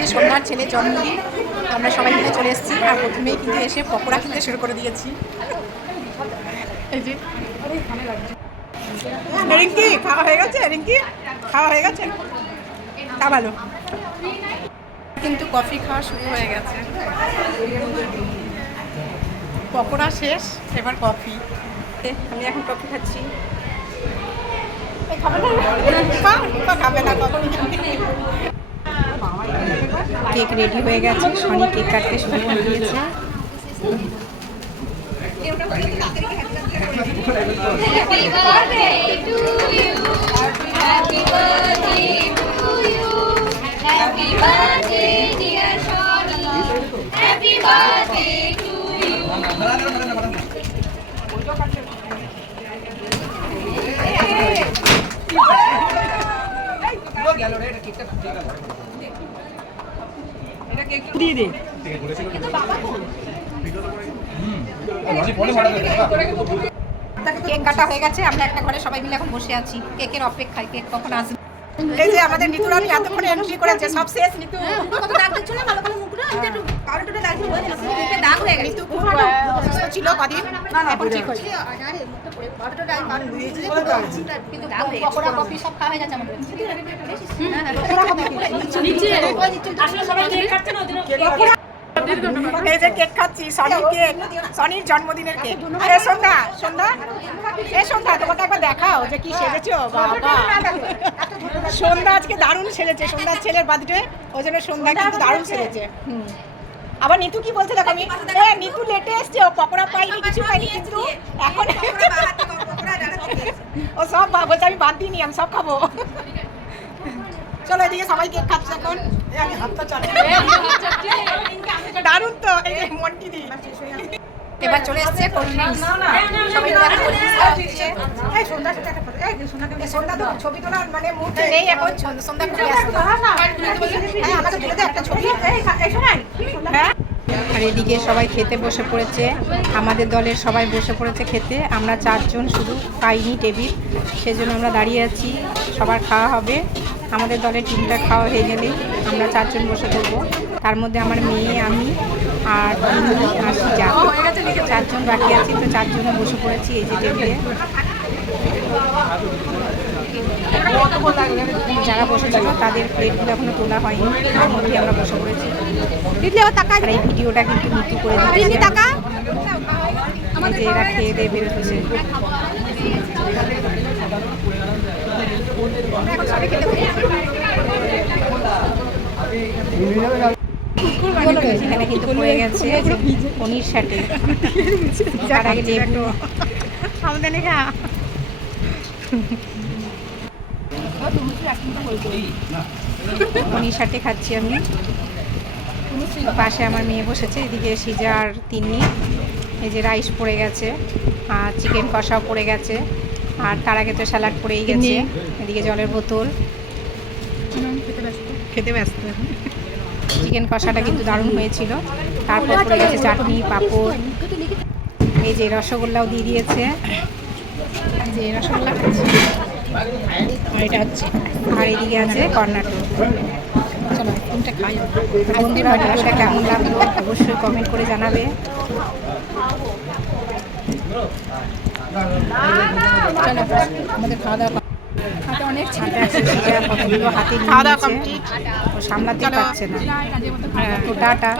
আজকে সোনার ছেলের জন্মদিন, আমরা সবাই মিলে চলে এসেছি। আর প্রথমেই কিন্তু এসে পকোড়া কিনতে শুরু করে দিয়েছি। এই যে রিঙ্কি খাওয়া হয়ে গেছে, রিঙ্কি খাওয়া হয়ে গেছে, তা ভালো। কিন্তু কফি খাওয়া শুরু হয়ে গেছে, পকোড়া শেষ, এবার কফি। আমি এখন কফি খাচ্ছি। খাবে না, কেক রেডি হয়ে গেছে, সনি কেক কাটতে শুরু করে দিয়েছে। দিয়ে দে কেক কাটা হয়ে গেছে, আমরা একটা ঘরে সবাই মিলে এখন বসে আছি কেকের অপেক্ষায়। কেক কখন আসবে? এই যে আমাদের নিতুরা এতক্ষণে এন্ট্রি করেছে, সব শেষ। নিতু কত দাগ দিচ্ছ না, ভালো ভালো মুখটা একটু কাউন্টারে লাগছে, মুখে দাগ হয়ে গেছে। নিতু খুব অসুস্থ ছিল কদিন, এখন ঠিক হয়েছে। আরে মুখটা পড়ে কতটা টাইম পার হয়েছে, কিন্তু দাগ হয়ে গেছে। পকোড়া কফি সব খাওয়া হয়ে গেছে আমাদের। নিচে আসলে সবাই কেক খাচ্ছে না, ওদিন এই যে কেক খাচ্ছি, সনির কেক, সনির জন্মদিনের কেক। আরে সন্ধ্যা, সন্ধ্যা এ সন্ধ্যা, তোমাকে একবার দেখাও যে কি সেজেছো। বাবা সন্ধ্যা আজকে দারুণ সেজেছে, সন্ধ্যার ছেলের বার্থডে, ওই জন্য সন্ধ্যা কিন্তু দারুণ সেজেছে। আবার নিতু কি বলছে দেখো, আমি নিতু লেটে এসছে, ও পকোড়া পাইনি, কিছু পাইনি, কিন্তু এখন ও সব বলছে আমি বাদ দিইনি, আমি সব খাবো। চলো এদিকে সবাই কেক খাচ্ছে এখন। দারুণ তো, এই যে মন্টি দি এবার চলে এসছে কোল্ড ড্রিঙ্কস, সবাই সন্ধ্যা তো ছবি তোলার মানে মুহূর্তে নেই এখন, সন্ধ্যা খুব ব্যস্ত। হ্যাঁ আমাকে তুলে দে একটা ছবি। হ্যাঁ, আর এদিকে সবাই খেতে বসে পড়েছে, আমাদের দলের সবাই বসে পড়েছে খেতে। আমরা চারজন শুধু পাইনি টেবিল, সেজন্য আমরা দাঁড়িয়ে আছি, সবার খাওয়া হবে। আমাদের দলের টিমটা খাওয়া হয়ে গেলে আমরা চারজন বসে পড়বো। তার মধ্যে আমার মেয়ে, আমি আর যা চারজন বাকি আছি, তো চারজনে বসে পড়েছি এই যে টেবিলে। যারা বসেছিল তাদের প্লেটগুলো এখনো তোলা হয়নি, তার মধ্যে আমরা বসে পড়েছি। আর এই ভিডিওটা কিন্তু নিতু করে দিচ্ছি, যে এরা খেয়ে দিয়ে বেরোচ্ছে। এখানে কিন্তু পড়ে গেছে পনির সাথে, তার আগে লেবু আমাদের পনির সাথে খাচ্ছি আমি। পাশে আমার মেয়ে বসেছে, এদিকে সিজা আর তিনি। এই যে রাইস পড়ে গেছে, আর চিকেন কষাও পড়ে গেছে, আর তার আগে তো স্যালাড পড়েই গেছে। এদিকে জলের বোতল, খেতে ব্যস্ত। চিকেন কষাটা কিন্তু দারুণ হয়েছিল। তারপর পড়ে গেছে চাটনি, পাঁপড়, এই যে রসগোল্লাও দিয়ে দিয়েছে, যে রসগোল্লা খাচ্ছি, আর এটা হচ্ছে, আর এদিকে আছে কর্নাটক। চলো কোনটা খাই। বন্ধুরা ভিডিওটা কেমন লাগলো অবশ্যই কমেন্ট করে জানাবে। চলো আমাদের খাওয়া দাওয়া হাতে অনেক ছাঁটা আছে, কতগুলো হাতে নিয়ে নিয়েছে, ও সামলাতে পারছে না। তো টাটা।